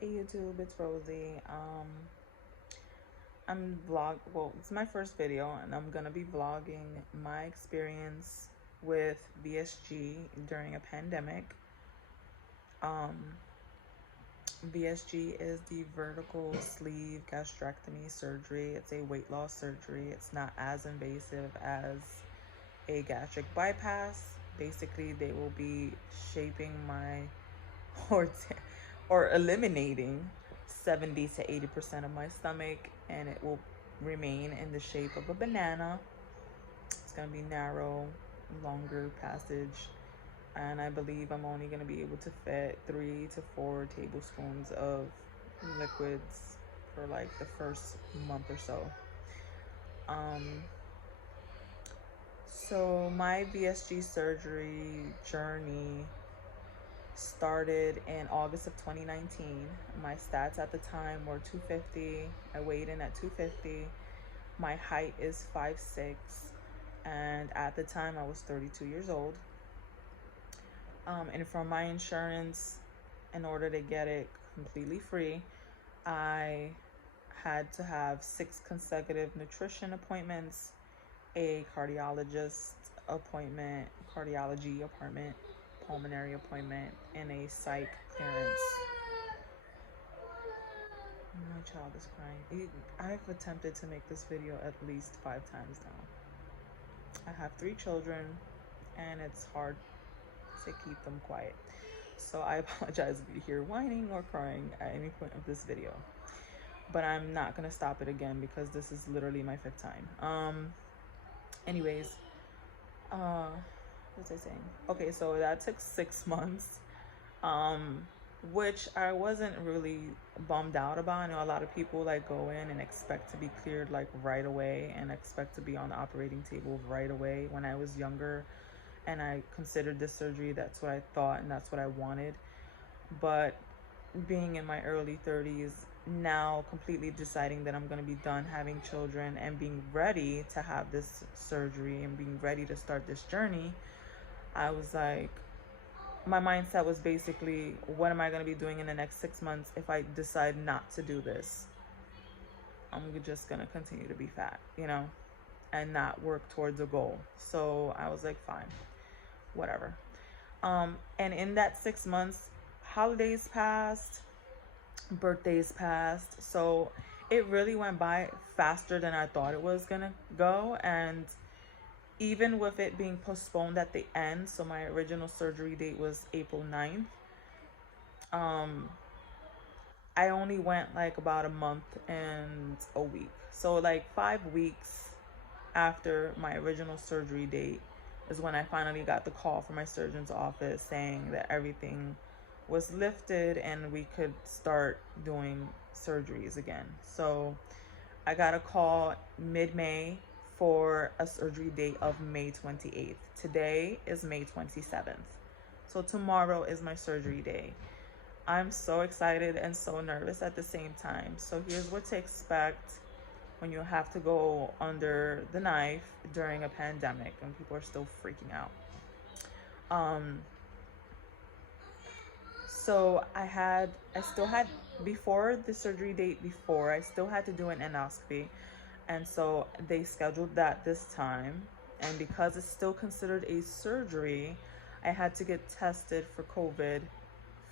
Hey YouTube, it's Rosie. It's my first video and I'm gonna be vlogging my experience with VSG during a pandemic. VSG is the vertical sleeve gastrectomy surgery. It's a weight loss surgery. It's not as invasive as a gastric bypass. Basically, they will be shaping my or or eliminating 70 to 80% of my stomach, and it will remain in the shape of a banana. It's gonna be narrow, longer passage, and I believe I'm only gonna be able to fit 3 to 4 tablespoons of liquids for like the first month or so. So my VSG surgery journey started in August of 2019. My stats at the time were 250. I weighed in at 250. My height is 5'6", and at the time I was 32 years old. And for my insurance, in order to get it completely free, I had to have 6 consecutive nutrition appointments, a cardiologist appointment, cardiology appointment, pulmonary appointment, and a psych clearance. My child is crying. I've attempted to make this video at least 5 times now. I have 3 children and it's hard to keep them quiet. So I apologize if you hear whining or crying at any point of this video. But I'm not gonna stop it again because this is literally my 5th time. Anyways, what was I saying? Okay, so that took 6 months, which I wasn't really bummed out about. I know a lot of people like go in and expect to be cleared like right away and expect to be on the operating table right away. When I was younger and I considered this surgery, that's what I thought and that's what I wanted. But being in my early 30s now, completely deciding that I'm going to be done having children and being ready to have this surgery and being ready to start this journey, I was like, my mindset was basically, what am I going to be doing in the next 6 months if I decide not to do this? I'm just going to continue to be fat, and not work towards a goal. So I was like, fine, whatever. And in that 6 months, holidays passed, birthdays passed, so it really went by faster than I thought it was gonna go. And even with it being postponed at the end, so my original surgery date was April 9th, I only went like about a month and a week. So like 5 weeks after my original surgery date is when I finally got the call from my surgeon's office saying that everything was lifted and we could start doing surgeries again. So I got a call mid-May for a surgery date of May 28th. Today is May 27th. So tomorrow is my surgery day. I'm so excited and so nervous at the same time. So here's what to expect when you have to go under the knife during a pandemic and people are still freaking out. So I still had, before the surgery date before, I still had to do an endoscopy. And so they scheduled that this time. And because it's still considered a surgery, I had to get tested for COVID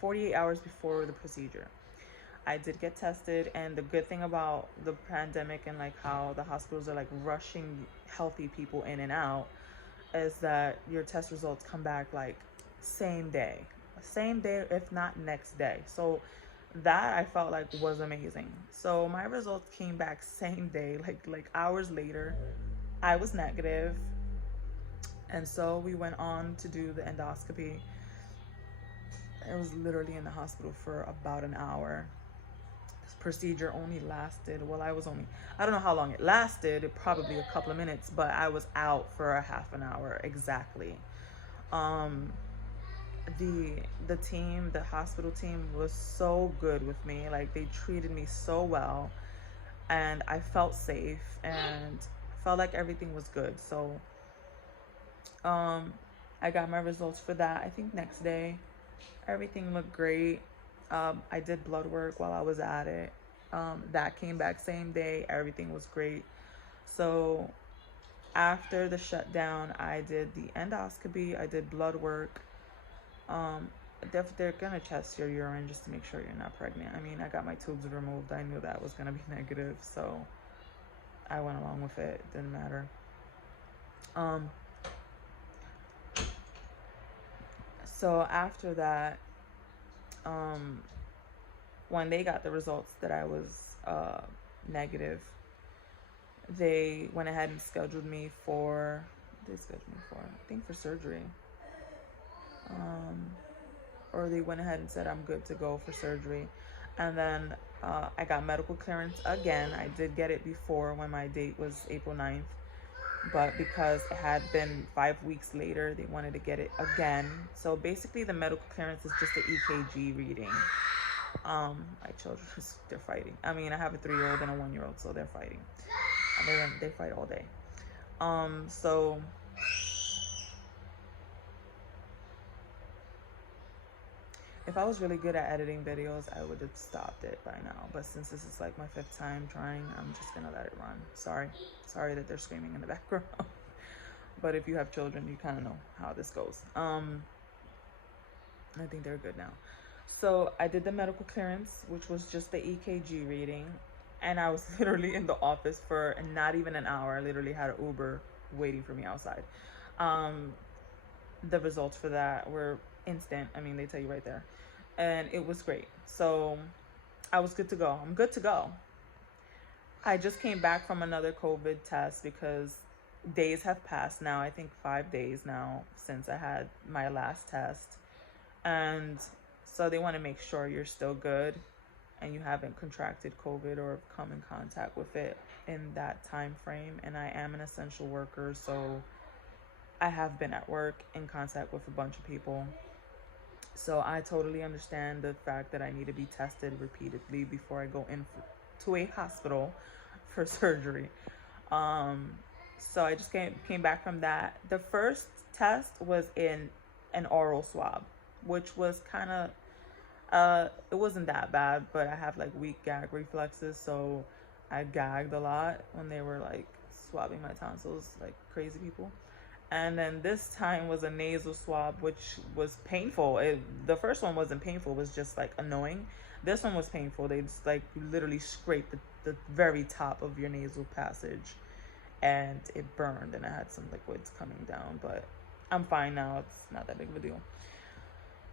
48 hours before the procedure. I did get tested, and the good thing about the pandemic and like how the hospitals are like rushing healthy people in and out is that your test results come back like same day, if not next day. So that I felt like was amazing. So my results came back same day, like hours later. I was negative, and so we went on to do the endoscopy. I was literally in the hospital for about an hour. This procedure only lasted, I don't know how long it lasted, probably a couple of minutes, but I was out for a half an hour exactly. The hospital team was so good with me. Like, they treated me so well and I felt safe and felt like everything was good. So I got my results for that, I think next day. Everything looked great. I did blood work while I was at it. That came back same day. Everything was great. So after the shutdown, I did the endoscopy. I did blood work. Um, they're gonna test your urine just to make sure you're not pregnant. I mean, I got my tubes removed. I knew that was gonna be negative, so I went along with it. It didn't matter. Um, so after that, um, when they got the results that I was negative, they went ahead and scheduled me for. What did they scheduled me for? I think for surgery. Or they went ahead and said I'm good to go for surgery. And then I got medical clearance again. I did get it before when my date was April 9th. But because it had been 5 weeks later, they wanted to get it again. So basically the medical clearance is just the EKG reading. My children, they're fighting. I mean, I have a 3-year-old and a 1-year-old, so they're fighting. They fight all day. So if I was really good at editing videos, I would have stopped it by now. But since this is like my 5th time trying, I'm just gonna let it run. Sorry that they're screaming in the background. But if you have children, you kind of know how this goes. I think they're good now. So I did the medical clearance, which was just the EKG reading. And I was literally in the office for not even an hour. I literally had an Uber waiting for me outside. The results for that were instant. I mean, they tell you right there. And it was great. So I was good to go. I'm good to go. I just came back from another COVID test because days have passed now. I think 5 days now since I had my last test. And so they want to make sure you're still good and you haven't contracted COVID or come in contact with it in that time frame. And I am an essential worker, so I have been at work in contact with a bunch of people. So I totally understand the fact that I need to be tested repeatedly before I go to a hospital for surgery. So I just came back from that. The first test was in an oral swab, which was kind of, it wasn't that bad, but I have like weak gag reflexes, so I gagged a lot when they were like swabbing my tonsils like crazy people. And then this time was a nasal swab, which was painful. The first one wasn't painful, it was just like annoying. This one was painful. They just like literally scraped the very top of your nasal passage and it burned and I had some liquids coming down, but I'm fine now. It's not that big of a deal.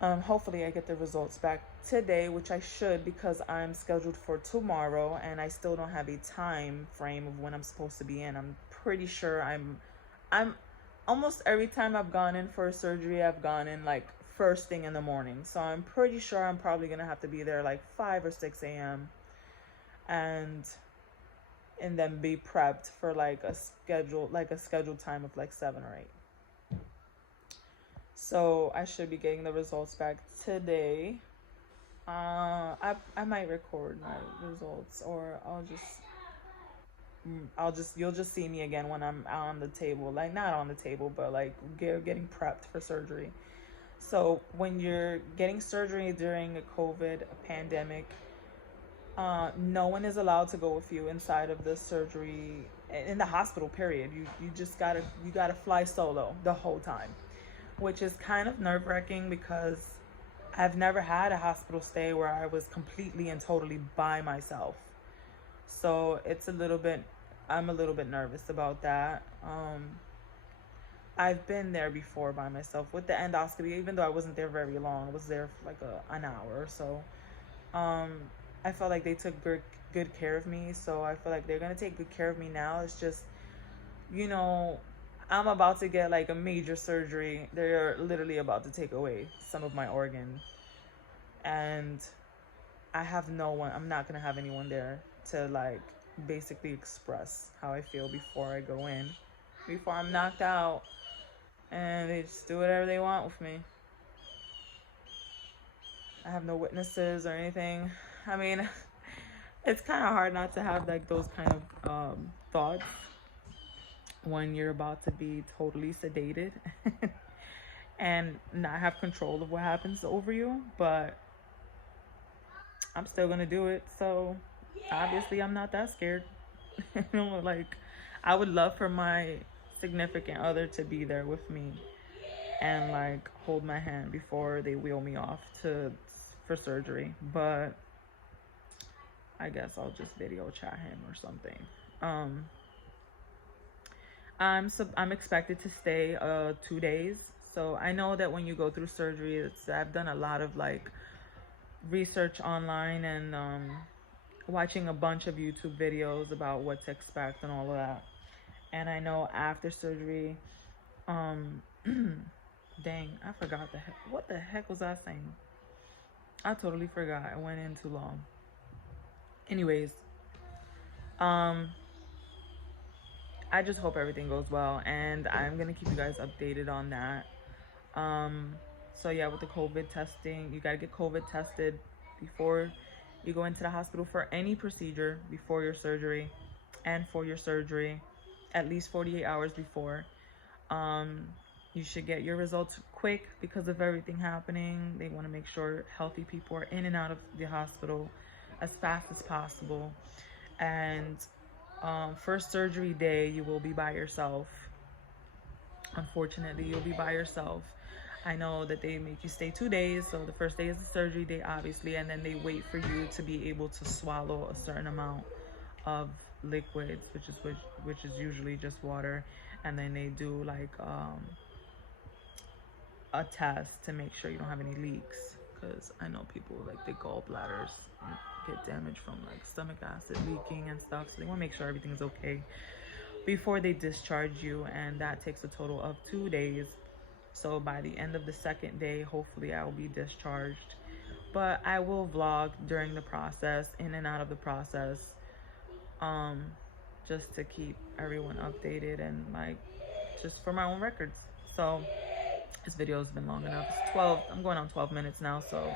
Hopefully I get the results back today, which I should, because I'm scheduled for tomorrow and I still don't have a time frame of when I'm supposed to be in. I'm pretty sure I'm almost every time I've gone in for a surgery, I've gone in like first thing in the morning. So I'm pretty sure I'm probably gonna have to be there like 5 or 6 a.m. and then be prepped for like a scheduled time of like 7 or 8. So I should be getting the results back today. I might record my results, or you'll just see me again when I'm on the table, like not on the table, but like getting prepped for surgery. So when you're getting surgery during a COVID pandemic, no one is allowed to go with you inside of the surgery in the hospital period. You just gotta fly solo the whole time, which is kind of nerve-wracking because I've never had a hospital stay where I was completely and totally by myself. So I'm a little bit nervous about that. I've been there before by myself with the endoscopy, even though I wasn't there very long. I was there for like an hour or so. I felt like they took good care of me, so I feel like they're gonna take good care of me now. It's just, I'm about to get like a major surgery. They're literally about to take away some of my organ, and I have no one. I'm not gonna have anyone there to like basically express how I feel before I go in, before I'm knocked out, and they just do whatever they want with me. I have no witnesses or anything. I mean, it's kind of hard not to have like those kind of thoughts when you're about to be totally sedated and not have control of what happens over you. But I'm still gonna do it. So obviously I'm not that scared. You know, like I would love for my significant other to be there with me and like hold my hand before they wheel me off to for surgery. But I guess I'll just video chat him or something. Um, I'm expected to stay 2 days. So I know that when you go through surgery, I've done a lot of like research online and watching a bunch of YouTube videos about what to expect and all of that. And I know after surgery, um, dang, I forgot what the heck was I saying? I totally forgot. I went in too long. Anyways, um, I just hope everything goes well, and I'm gonna keep you guys updated on that. So yeah, with the COVID testing, you gotta get COVID tested before you go into the hospital for any procedure before your surgery and for your surgery, at least 48 hours before. Um, you should get your results quick because of everything happening. They want to make sure healthy people are in and out of the hospital as fast as possible. And first surgery day, you will be by yourself. Unfortunately, you'll be by yourself. I know that they make you stay 2 days. So the first day is the surgery day, obviously, and then they wait for you to be able to swallow a certain amount of liquids, which is usually just water, and then they do like a test to make sure you don't have any leaks, because I know people like their gallbladders get damaged from like stomach acid leaking and stuff, so they want to make sure everything's okay before they discharge you, and that takes a total of 2 days. So by the end of the second day, hopefully I will be discharged, but I will vlog during the process, in and out of the process, just to keep everyone updated and like just for my own records. So this video has been long enough. It's 12, I'm going on 12 minutes now, so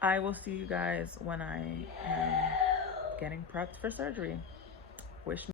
I will see you guys when I am getting prepped for surgery. Wish me